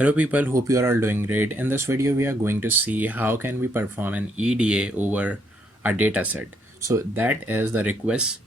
Hello people, hope you are all doing great. In this video we are going to see how can we perform an EDA over a dataset. So that is the request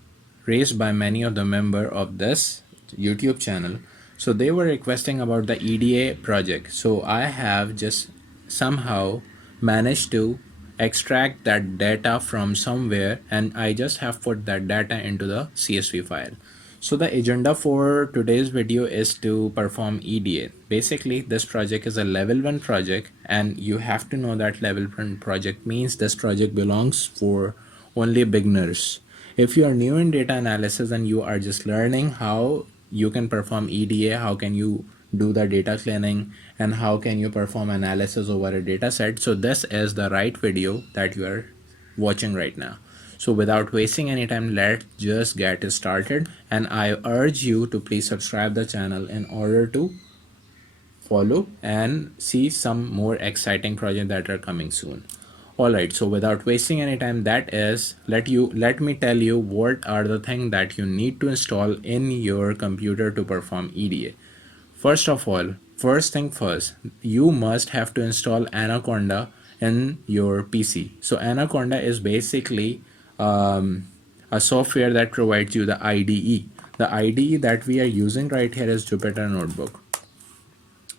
raised by many of the member of this YouTube channel. So they were requesting about the EDA project. So I have just somehow managed to extract that data from somewhere, and I just have put that data into the CSV file. So the agenda for today's video is to perform EDA. Basically, this project is a level 1 project, and you have to know that level 1 project means this project belongs for only beginners. If you are new in data analysis and you are just learning how you can perform EDA, how can you do the data cleaning, and how can you perform analysis over a data set, so this is the right video that you are watching right now. So without wasting any time, let's just get started, and I urge you to please subscribe the channel in order to follow and see some more exciting projects that are coming soon. Alright, so without wasting any time, that is, let me tell you what are the things that you need to install in your computer to perform EDA. First of all, first thing first, you must have to install Anaconda in your PC. So Anaconda is basically a software that provides you the IDE. The IDE that we are using right here is Jupyter Notebook.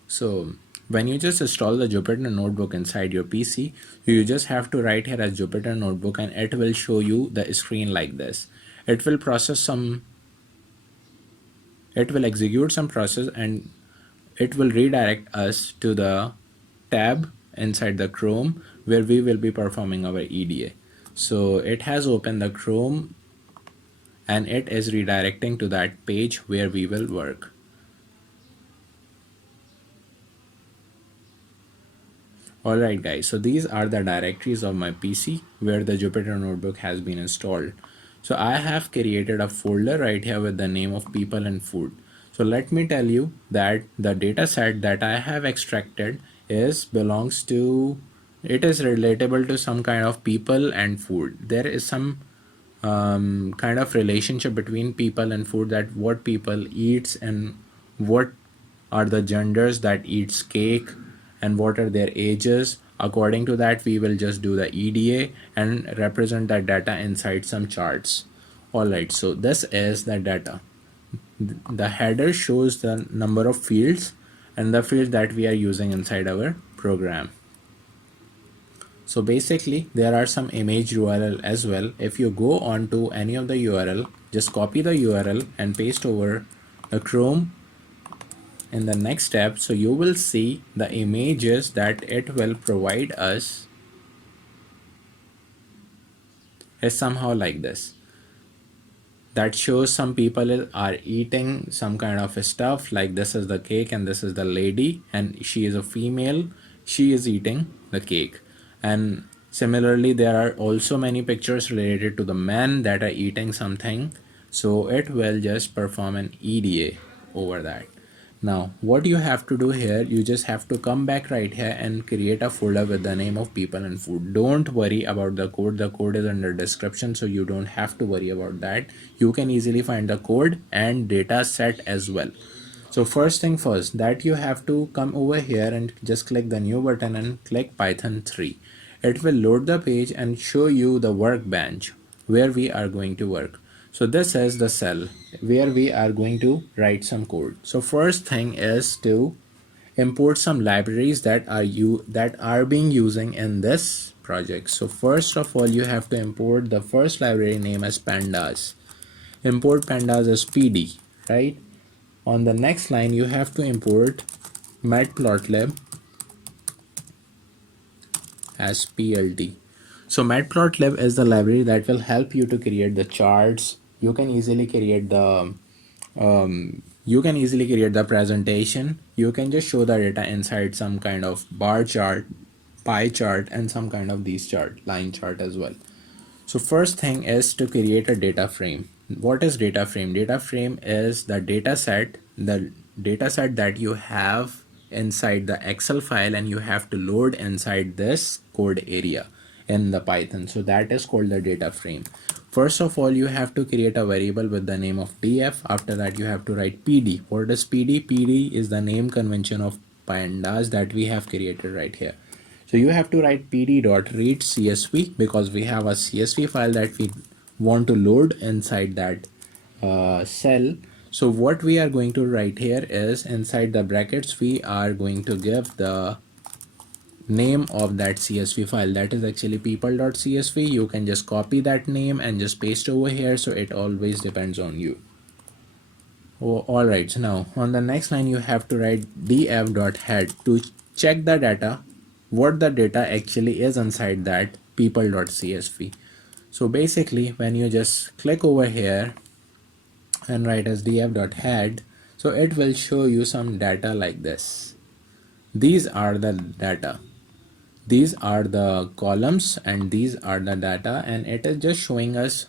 So when you just install the Jupyter Notebook inside your PC, you just have to write here as Jupyter Notebook, and it will show you the screen like this. It will execute some process, and it will redirect us to the tab inside the Chrome where we will be performing our EDA. So it has opened the Chrome and it is redirecting to that page where we will work. Alright guys, so these are the directories of my PC where the Jupyter Notebook has been installed. So I have created a folder right here with the name of people and food. So let me tell you that the data set that I have extracted is relatable to some kind of people and food. There is some kind of relationship between people and food, that what people eats and what are the genders that eats cake and what are their ages. According to that, we will just do the EDA and represent that data inside some charts. Alright, so this is the data. The header shows the number of fields and the field that we are using inside our program. So basically there are some image URL as well. If you go on to any of the URL, just copy the URL and paste over the Chrome in the next step. So you will see the images that it will provide us is somehow like this. That shows some people are eating some kind of stuff, like this is the cake and this is the lady, and she is a female, she is eating the cake. And similarly there are also many pictures related to the men that are eating something. So it will just perform an EDA over that. Now what you have to do here, you just have to come back right here and create a folder with the name of people and food. Don't worry about the code is under description, so you don't have to worry about that. You can easily find the code and data set as well. So first thing first, that you have to come over here and just click the new button and click Python 3. It will load the page and show you the workbench where we are going to work. So this is the cell where we are going to write some code. So first thing is to import some libraries that are being using in this project. So first of all, you have to import the first library name as pandas. Import pandas as PD, right? On the next line, you have to import matplotlib as PLT. So matplotlib is the library that will help you to create the charts. You can easily create the presentation. You can just show the data inside some kind of bar chart, pie chart, and some kind of these line chart as well. So first thing is to create a data frame. What is data frame? Data frame is the data set that you have inside the Excel file, and you have to load inside this code area in the Python. So that is called the data frame. First of all, you have to create a variable with the name of df. After that, you have to write PD. What is PD? PD is the name convention of pandas that we have created right here. So you have to write pd.read csv because we have a CSV file that we want to load inside that cell. So what we are going to write here is inside the brackets we are going to give the name of that CSV file, that is actually people.csv. You can just copy that name and just paste over here, so it always depends on you. Oh, alright, so now on the next line you have to write df.head to check the data, what the data actually is inside that people.csv. So basically when you just click over here and write as df.head, so it will show you some data like this. These are the data, these are the columns and these are the data, and it is just showing us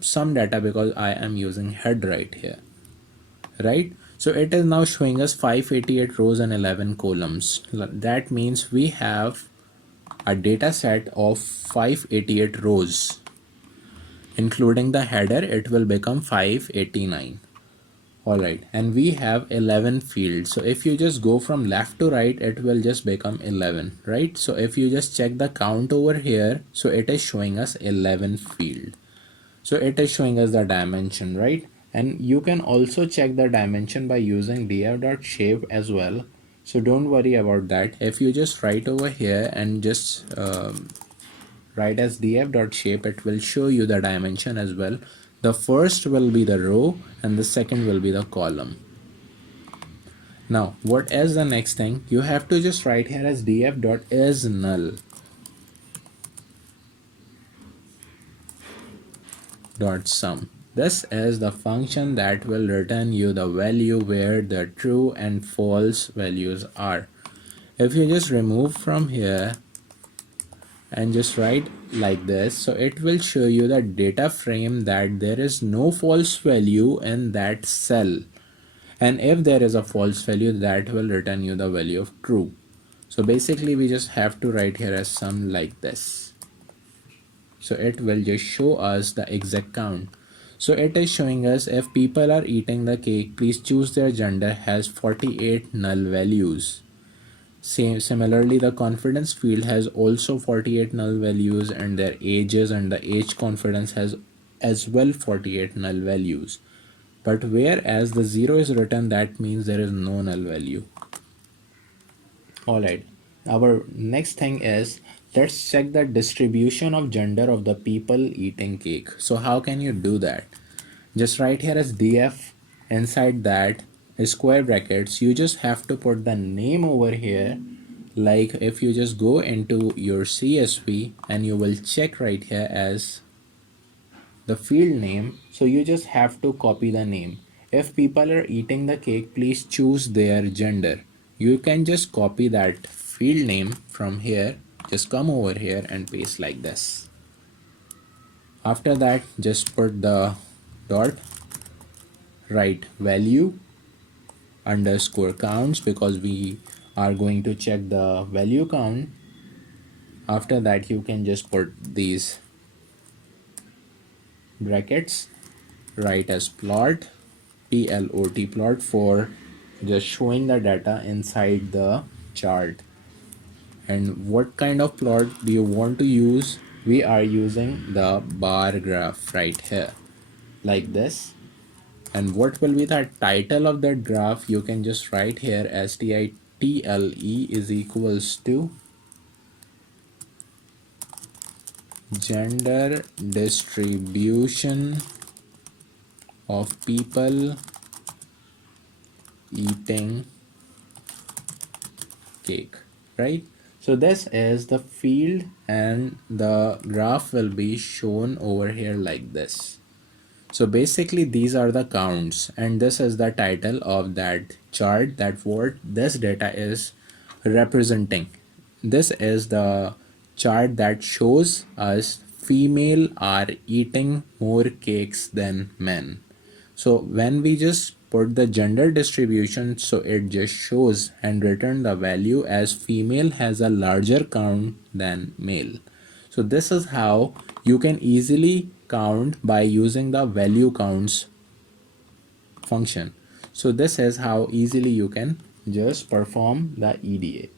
some data because I am using head right here, right? So it is now showing us 588 rows and 11 columns. That means we have a data set of 588 rows, including the header it will become 589. Alright, and we have 11 fields. So if you just go from left to right, it will just become 11, right? So if you just check the count over here, so it is showing us 11 field. So it is showing us the dimension, right? And you can also check the dimension by using df.shape as well. So don't worry about that. If you just write over here and just write as df.shape, it will show you the dimension as well. The first will be the row and the second will be the column. Now what is the next thing? You have to just write here as df.isNull dot sum. This is the function that will return you the value where the true and false values are. If you just remove from here and just write like this, so it will show you the data frame that there is no false value in that cell, and if there is a false value, that will return you the value of true. So basically we just have to write here as sum like this, so it will just show us the exact count. So it is showing us if people are eating the cake, please choose their gender has 48 null values. Similarly, the confidence field has also 48 null values, and their ages and the age confidence has as well 48 null values. But whereas the 0 is written, that means there is no null value. Alright, our next thing is, let's check the distribution of gender of the people eating cake. So how can you do that? Just write here as df, inside that square brackets, you just have to put the name over here. Like if you just go into your CSV and you will check right here as the field name, so you just have to copy the name. If people are eating the cake, please choose their gender. You can just copy that field name from here, just come over here and paste like this. After that, just put the dot, write value underscore counts because we are going to check the value count. After that, you can just put these brackets, write as plot, plot, plot for just showing the data inside the chart. And what kind of plot do you want to use? We are using the bar graph right here, like this. And what will be the title of that graph? You can just write here as title is equals to gender distribution of people eating cake, right? So this is the field and the graph will be shown over here like this. So basically these are the counts and this is the title of that chart, that what this data is representing. This is the chart that shows us female are eating more cakes than men. So when we just put the gender distribution, so it just shows and return the value as female has a larger count than male. So this is how you can easily count by using the value counts function. So this is how easily you can just perform the EDA.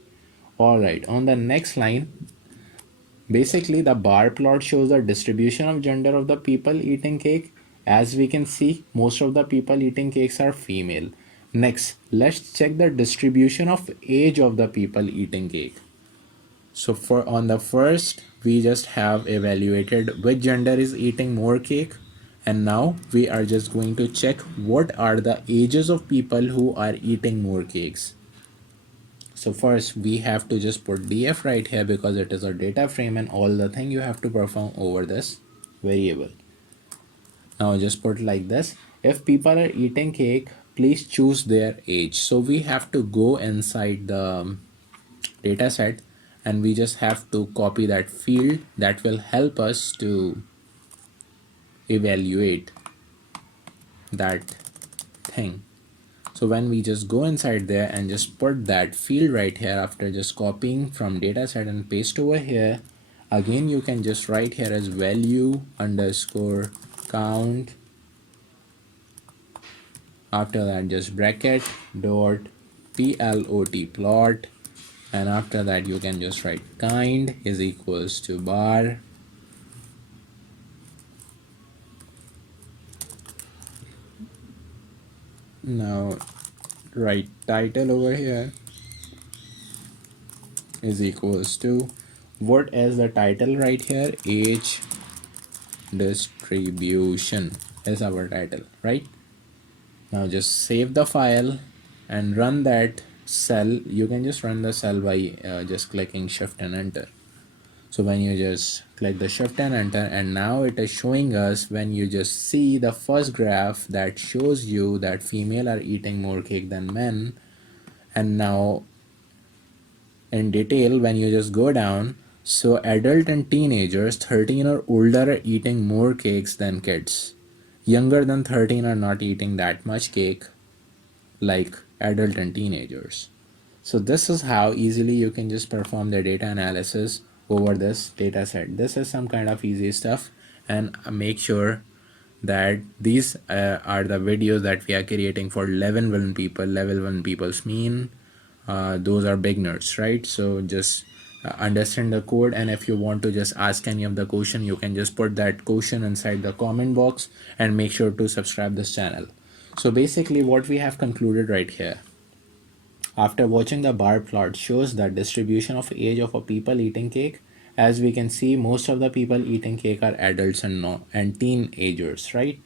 Alright, on the next line, basically the bar plot shows the distribution of gender of the people eating cake. As we can see, most of the people eating cakes are female. Next, let's check the distribution of age of the people eating cake. So for on the first, we just have evaluated which gender is eating more cake, and now we are just going to check what are the ages of people who are eating more cakes. So first we have to just put df right here because it is a data frame and all the thing you have to perform over this variable. Now just put like this: if people are eating cake, please choose their age. So we have to go inside the data set and we just have to copy that field that will help us to evaluate that thing. So when we just go inside there and just put that field right here after just copying from dataset and paste over here, again you can just write here as value underscore count. After that just bracket dot plot plot, and after that you can just write kind is equals to bar now write title over here is equals to, what is the title right here? Age distribution is our title, right? Now just save the file and run that cell. You can just run the cell by just clicking shift and enter. So when you just click the shift and enter, and now it is showing us, when you just see the first graph that shows you that female are eating more cake than men, and now in detail when you just go down, so adult and teenagers 13 or older are eating more cakes than kids. Younger than 13 are not eating that much cake like adult and teenagers. So this is how easily you can just perform the data analysis over this data set. This is some kind of easy stuff, and make sure that these are the videos that we are creating for level 1 people. Level 1 people's mean those are beginners, right? So just understand the code, and if you want to just ask any of the question, you can just put that question inside the comment box, and make sure to subscribe this channel. So basically what we have concluded right here, after watching the bar plot shows the distribution of age of a people eating cake. As we can see, most of the people eating cake are adults and teenagers, right?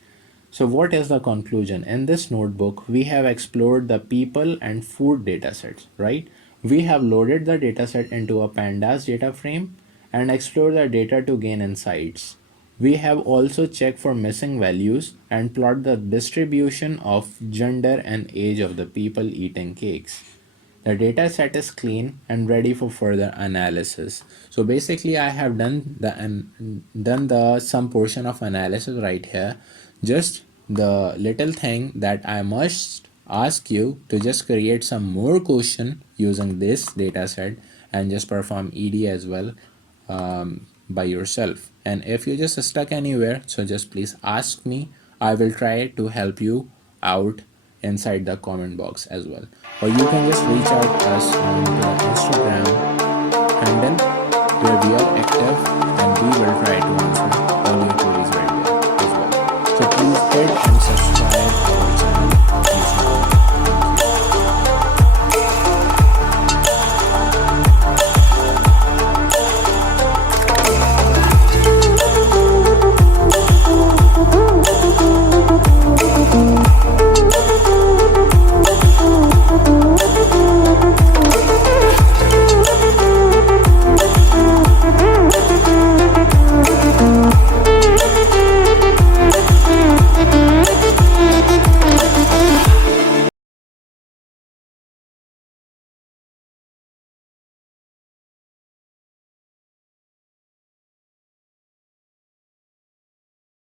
So what is the conclusion? In this notebook, we have explored the people and food datasets, right? We have loaded the dataset into a pandas data frame and explored the data to gain insights. We have also checked for missing values and plot the distribution of gender and age of the people eating cakes. The data set is clean and ready for further analysis. So basically I have done the some portion of analysis right here. Just the little thing that I must ask you to just create some more question using this data set and just perform ED as well by yourself. And if you just stuck anywhere, so just please ask me. I will try to help you out inside the comment box as well, or you can just reach out us on the Instagram handle where we are active, and we will try to